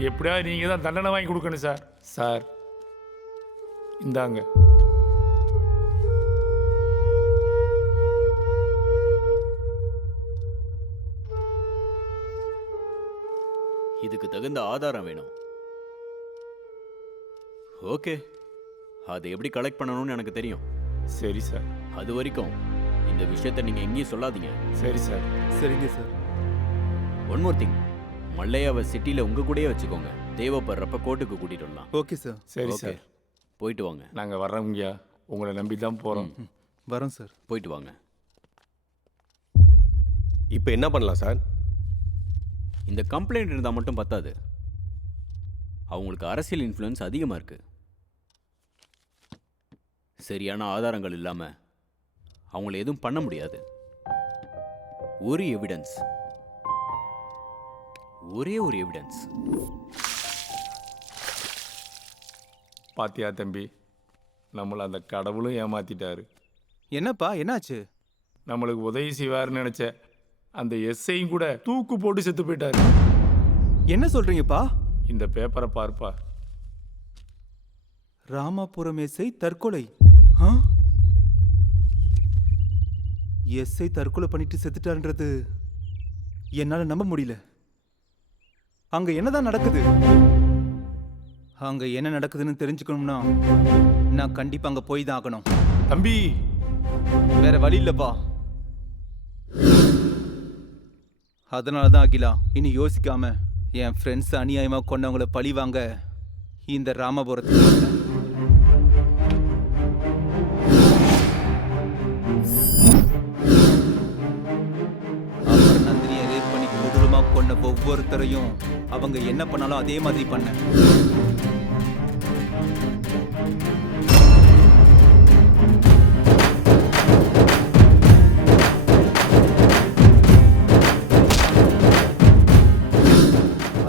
அவனுக்கு எப்படியாவது நீங்கள் தான் தண்டனை வாங்கி கொடுக்கணும் சார். சார் இந்தாங்க. இதுக்கு தகுந்த ஆதாரம் வேணும். ஓகே, அதை எப்படி கலெக்ட் பண்ணணும்னு எனக்கு தெரியும். சரி சார். அது வரைக்கும் இந்த விஷயத்தை நீங்கள் எங்கேயும் சொல்லாதீங்க. சரி சார். சரிங்க சார். ஒன் மோர் திங், மல்லையாவை சிட்டியில் உங்கள் கூடயே வச்சுக்கோங்க. தேவைப்படுறப்ப கோர்ட்டுக்கு கூட்டிகிட்டு வரலாம். Okay sir. சரி ஓகே, சார். போயிட்டு வாங்க. நாங்கள் வர்றோங்கய்யா, உங்களை நம்பி தான் போகிறோம். வரோம் சார். போயிட்டு வாங்க. இப்போ என்ன பண்ணலாம் சார்? இந்த கம்ப்ளைண்ட் இருந்தால் மட்டும் பத்தாது. அவங்களுக்கு அரசியல் இன்ஃப்ளூயன்ஸ் அதிகமாக இருக்குது. சரியான ஆதாரங்கள் இல்லாமல் அவங்கள எதுவும் பண்ண முடியாது. ஒரு எவிடன்ஸ், ஒரே ஒரு எவிடன்ஸ். பாத்தியா தம்பி, நம்மளை அந்த கடவுளும் ஏமாத்திட்டாரு. என்னப்பா என்னாச்சு? நம்மளுக்கு உதவி செய்வாருன்னு நினச்ச அந்த எஸ்ஐயும் கூட தூக்கு போட்டு செத்து போயிட்டாரு. என்ன சொல்றீங்கப்பா? இந்த பேப்பரை பார்ப்பா. ராமாபுரம் எஸ்ஐ தற்கொலை. எஸ்ஐ தற்கொலை பண்ணிட்டு செத்துட்டாருன்றது என்னால நம்ப முடியல. அங்க என்னதான் நடக்குது? அங்க என்ன நடக்குதுன்னு தெரிஞ்சுக்கணும்னா நான் கண்டிப்பா அங்க போய் தான் ஆகணும். தம்பி, வேற வழி இல்லப்பா. அதனாலதான் அகிலா இனி யோசிக்காம என் ஃப்ரெண்ட்ஸ் அநியாயமா கொண்டவங்கள பழி வாங்க இந்த ராமபுரத்துக்கு வந்தேன். அப்புறம் நந்தினியை ரேப் பண்ணி கொடூரமா கொண்ட ஒவ்வொருத்தரையும் அவங்க என்ன பண்ணாலும் அதே மாதிரி பண்ணேன்.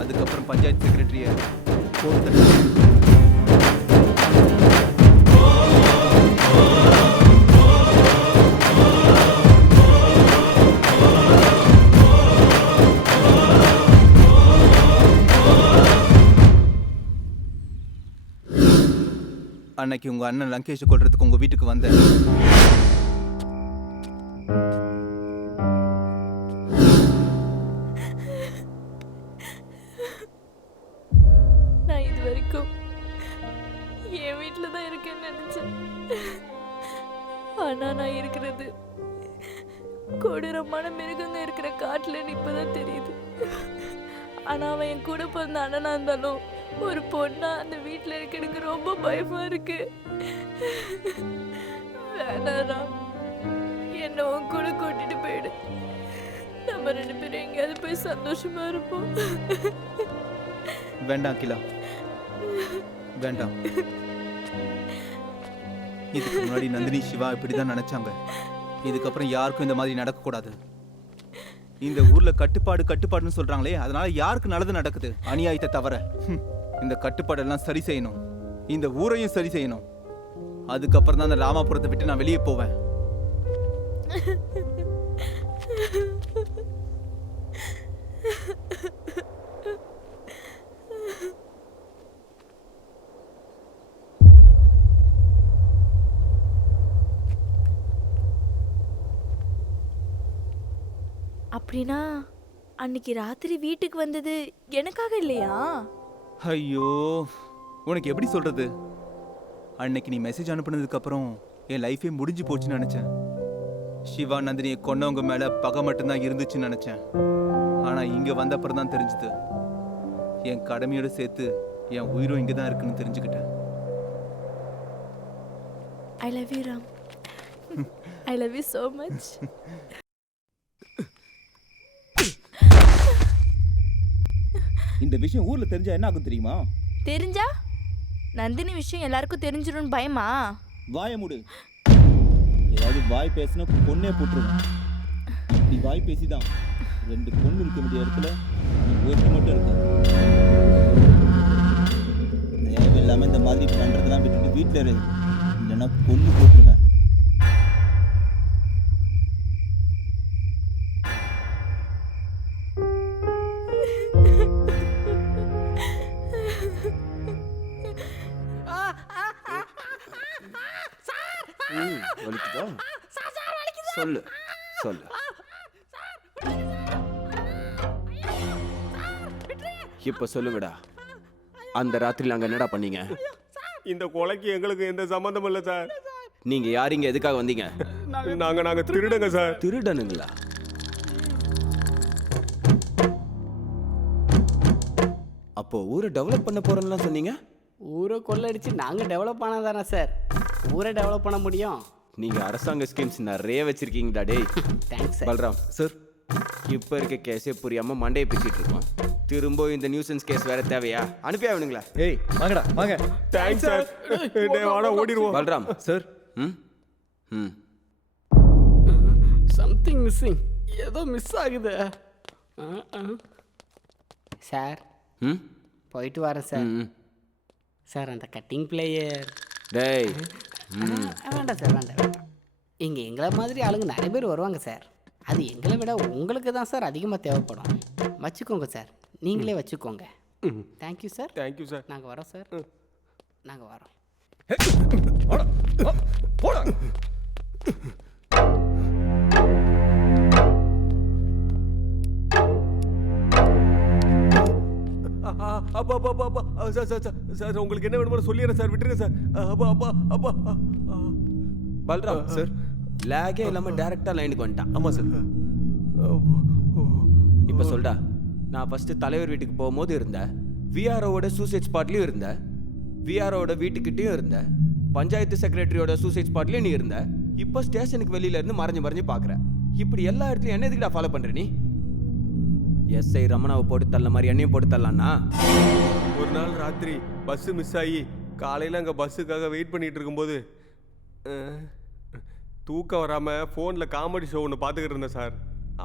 அதுக்கப்புறம் பஞ்சாயத்து செக்ரட்டரிய அன்னைக்கு உங்க அண்ணன் லங்கேஷ் கொல்றதுக்கு உங்க வீட்டுக்கு வந்தேன். நான் இது வரைக்கும் என் வீட்டில் தான் இருக்கேன்னு நினைச்சேன். ஆனா நான் இருக்கிறது கொடூரமான மிருகங்க இருக்கிற காட்டுல இப்பதான் தெரியுது. ஆனா அவன் என் கூட பிறந்த அண்ணனா இருந்தாலும் ஒரு பொண்ணா அந்த வீட்டுல இருக்க எனக்கு ரொம்ப பயமா இருக்கு. வேணாரா, என்ன உன் கூட கூட்டிட்டு போயிடு. நம்ம 2 பேரும் எங்கேயாவது போய் சந்தோஷமா இருப்போம். வேண்டாம் அகிலா, வேண்டாம். இதுக்கு முன்னாடி நந்தினி சிவா இப்படிதான் நினைச்சாங்க. இதுக்கப்புறம் யாருக்கும் இந்த மாதிரி நடக்கக்கூடாது. இந்த ஊர்ல கட்டுப்பாடுன்னு சொல்றாங்களே, அதனால யாருக்கு நல்லது நடக்குது? அநியாயத்தை தவிர. இந்த கட்டுப்பாடெல்லாம் சரி செய்யணும். இந்த ஊரையும் சரி செய்யணும். அதுக்கப்புறம் தான் அந்த ராமாபுரத்தை விட்டு நான் வெளியே போவேன். அப்படின்னா அன்னைக்கு ராத்திரி வீட்டுக்கு வந்தது எனக்காக இல்லையா? ஐயோ, உனக்கு எப்படி சொல்றது? அன்னைக்கு நீ மெசேஜ் அனுப்புனதுக்கு அப்புறம் என் லைஃபே முடிஞ்சு போச்சுன்னு நினைச்சேன். சிவா நந்தினியை கொன்னவங்க மேல பகை மட்டும்தான் இருந்துச்சுன்னு நினைச்சேன். ஆனா இங்க வந்த அப்புறம் தான் தெரிஞ்சது, என் கடமையோட சேர்த்து என் உயிரும் இங்க தான் இருக்குன்னு தெரிஞ்சுக்கிட்டேன். I love you Ram. I love you so much. இந்த விஷயம் ஊர்ல தெரிஞ்சா என்ன ஆகும் தெரியுமா? தெரிஞ்சா நந்தினி விஷயம் எல்லாருக்கும் தெரிஞ்சிடும்னு பயமா? வாயை மூடு. ஏதாவது வாய் பேசினா பொண்ணே போட்டுருவேன். நீ வாய் பேசிதான் 2 பொண்ணு இருக்க வேண்டிய இடத்துல நீ ஒருத்தி மட்டும் இருக்க. தேவையில்லாம இந்த மாதிரி பண்றதெல்லாம் விட்டுட்டு வீட்டுல இரு, இல்லைன்னா பொண்ணு போட்டுருவேன். வலிக்குதா? சொல்லு சொல்லு. இப்ப சொல்லுங்கடா, அந்த ராத்திரில அங்க என்னடா பண்ணீங்க? இந்த கொலைக்கு எங்களுக்கு எந்த சம்மந்தமும் இல்லை சார். நீங்க யாரிங்க எதுக்காக வந்தீங்க? நாங்க திருடுங்க சார். திருடனுங்களா? அப்போ ஊரை டெவலப் பண்ண போறேன்னு சொன்னீங்க. ஊரை கொள்ளடிச்சு நாங்கள் டெவலப் ஆனால் தானே சார் ஊரை டெவலப் பண்ண முடியும். நீங்க அரசாங்க ஸ்கீம்ஸ் நிறைய வச்சிருக்கீங்கடா டேய். Thanks sir. பல்ராம் சார், இப்ப இருக்க கேஸே புரியாம மண்டையை பிச்சுட்டு இருக்கோம். திரும்ப இந்த நியூசன்ஸ் கேஸ் வேற தேவையா? அனுப்பி ஆகணுங்களா? ஏய் வாங்கடா வாங்க. Thanks sir. டேய் வாடா ஓடிடுவோம். பல்ராம் சார், ம் ம் சம்திங் மிஸ்ஸிங், ஏதோ மிஸ் ஆகுது. சார் ம் போயிட்டு வரேன் சார். ம். சார் அந்த கட்டிங் பிளேயர் டேய் வேண்டாம் சார், வேண்டாம். இங்கே எங்களை மாதிரி ஆளுங்க நிறைய பேர் வருவாங்க சார். அது எங்களை விட உங்களுக்கு தான் சார் அதிகமாக தேவைப்படும். வச்சுக்கோங்க சார், நீங்களே வச்சுக்கோங்க. Thank you sir. Thank you sir. நாங்கள் வரோம் சார், நாங்கள் வரோம். அப்பா அப்பா அப்பா அப்பா சார் சார் சார் சார் உங்களுக்கு என்ன வேணுமோ சொல்லிடுறேன் சார். விட்டுருங்க சார். அப்பா அப்பா அப்பா. பல்ராம் சார், லேகே இல்லாம டைரக்டா லைனுக்கு வந்துட்டான். ஆமாம் சார். இப்போ சொல்டா, நான் ஃபர்ஸ்ட் தலைவர் வீட்டுக்கு போகும்போது இருந்தேன், விஆர்ஓட சூசைட் ஸ்பாட்லயும் இருந்தேன், விஆர்ஓட வீட்டுக்கிட்டையும் இருந்தேன், பஞ்சாயத்து செக்ரட்டரியோட சூசைட் ஸ்பாட்லயும் நீ இருந்த. இப்போ ஸ்டேஷனுக்கு வெளியில இருந்து மறைஞ்சு மறைஞ்சு பாக்குற. இப்படி எல்லா இடத்துலயும் என்ன எதுக்குடா ஃபாலோ பண்ற நீ? எஸ்ஐ ரமணாவை போட்டு தள்ள மாதிரி என்னையும் போட்டு தள்ளலான்னா? ஒரு நாள் ராத்திரி பஸ் மிஸ் ஆகி காலையில் அங்கே பஸ்ஸுக்காக வெயிட் பண்ணிட்டு இருக்கும்போது தூக்கம் வராமல் ஃபோனில் காமெடி ஷோ ஒன்று பார்த்துக்கிட்டு இருந்தேன் சார்.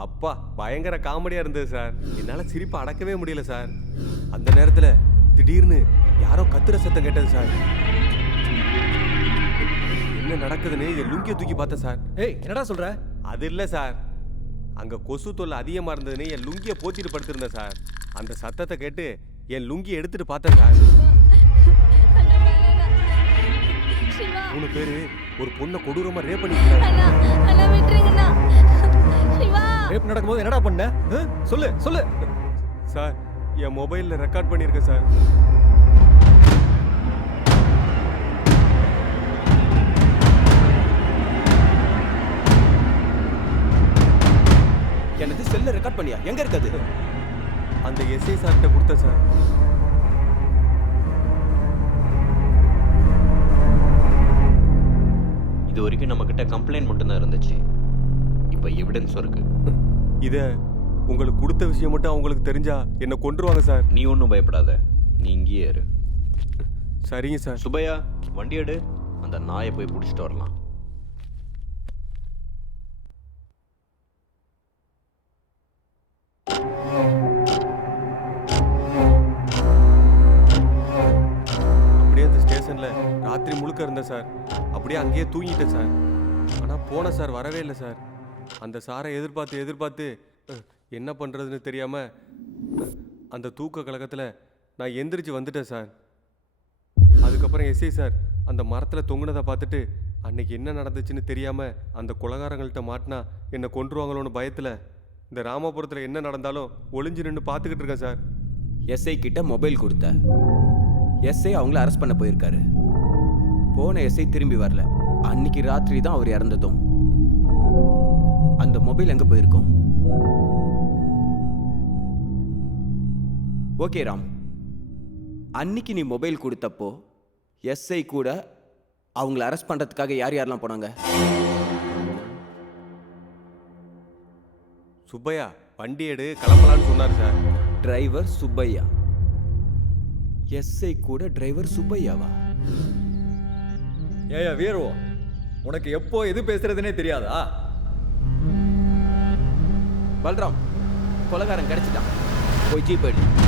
அப்பா பயங்கர காமெடியாக இருந்தது சார். என்னால் சிரிப்பை அடக்கவே முடியல சார். அந்த நேரத்தில் திடீர்னு யாரோ கத்துற சத்தம் கேட்டது சார். என்ன நடக்குதுன்னு என் லுங்கியை தூக்கி பார்த்தேன் சார். ஏய் என்னடா சொல்ற? அது இல்லை சார், அங்கே கொசு தொல்லை அதிகமாக இருந்ததுன்னு என் லுங்கியை போத்திட்டு படுத்திருந்தேன் சார். அந்த சத்தத்தை கேட்டு என் லுங்கி எடுத்துட்டு பார்த்தேன் சார். 3 பேர் ஒரு பொண்ணை கொடூரமா ரேப் பண்ணிருக்காங்க. ரேப் நடக்கும்போது என்னடா பண்ண? சொல்லு சொல்லு. சார் என் மொபைலில் ரெக்கார்ட் பண்ணியிருக்கேன் சார். எனது செல்ல ரெக்கார்ட் பண்ணியா? எங்க இருக்காது? அந்த எஸ்ஐ சார்கிட்ட கொடுத்தேன் சார். இது வரைக்கும் நம்மக்கிட்ட கம்ப்ளைண்ட் மட்டும்தான் இருந்துச்சு. இப்போ எவிடன்ஸ் இருக்கு. இதை உங்களுக்கு கொடுத்த விஷயம் மட்டும் அவங்களுக்கு தெரிஞ்சா என்னை கொன்றுவாங்க சார். நீ ஒன்றும் பயப்படாத, நீ இங்கேயே இரு. சரிங்க சார். சுபையா வண்டி எடு, அந்த நாயை போய் பிடிச்சிட்டு வரலாம். அப்படியே அந்த ஸ்டேஷனில் ராத்திரி முழுக்க இருந்தேன் சார். அப்படியே அங்கேயே தூங்கிட்டேன் சார். ஆனால் போனேன் சார், வரவே இல்லை சார். அந்த சாரை எதிர்பார்த்து என்ன பண்ணுறதுன்னு தெரியாமல் அந்த தூக்க கழகத்தில் நான் எந்திரிச்சு வந்துட்டேன் சார். அதுக்கப்புறம் எஸ்ஐ சார் அந்த மரத்தில் தொங்குனதை பார்த்துட்டு அன்னைக்கு என்ன நடந்துச்சுன்னு தெரியாமல் அந்த கொலகாரங்கள்ட்ட மாட்டினா என்னை கொன்றுவாங்களோன்னு பயத்தில் இந்த ராமபுரத்தில் என்ன நடந்தாலும் ஒளிஞ்சு நின்று பார்த்துக்கிட்டு இருக்கேன் சார். எஸ்ஐ கிட்ட மொபைல் கொடுத்த. எஸ்ஐ அவங்கள அரெஸ்ட் பண்ண போயிருக்காரு. போன எஸ்ஐ திரும்பி வரல. அன்னைக்கு ராத்திரி தான் அவர் இறந்ததும். அந்த மொபைல் எங்க போயிருக்கும்? ஓகே ராம், அன்னைக்கு நீ மொபைல் கொடுத்தப்போ எஸ்ஐ கூட அவங்கள அரெஸ்ட் பண்றதுக்காக யார் யாரெல்லாம் போனாங்க? சுப்பையா வண்டி எடு கிளம்பலான்னு சொன்னார் சார். டிரைவர் சுப்பையா. எஸ்ஐ கூட டிரைவர் சுப்பையாவா? ஏயா வீரோ, உனக்கு எப்போ எது பேசுறதுனே தெரியாதா? பல்ராம், கொலகாரன் கிடைச்சிட்டான். போய் ஜீப் எடு.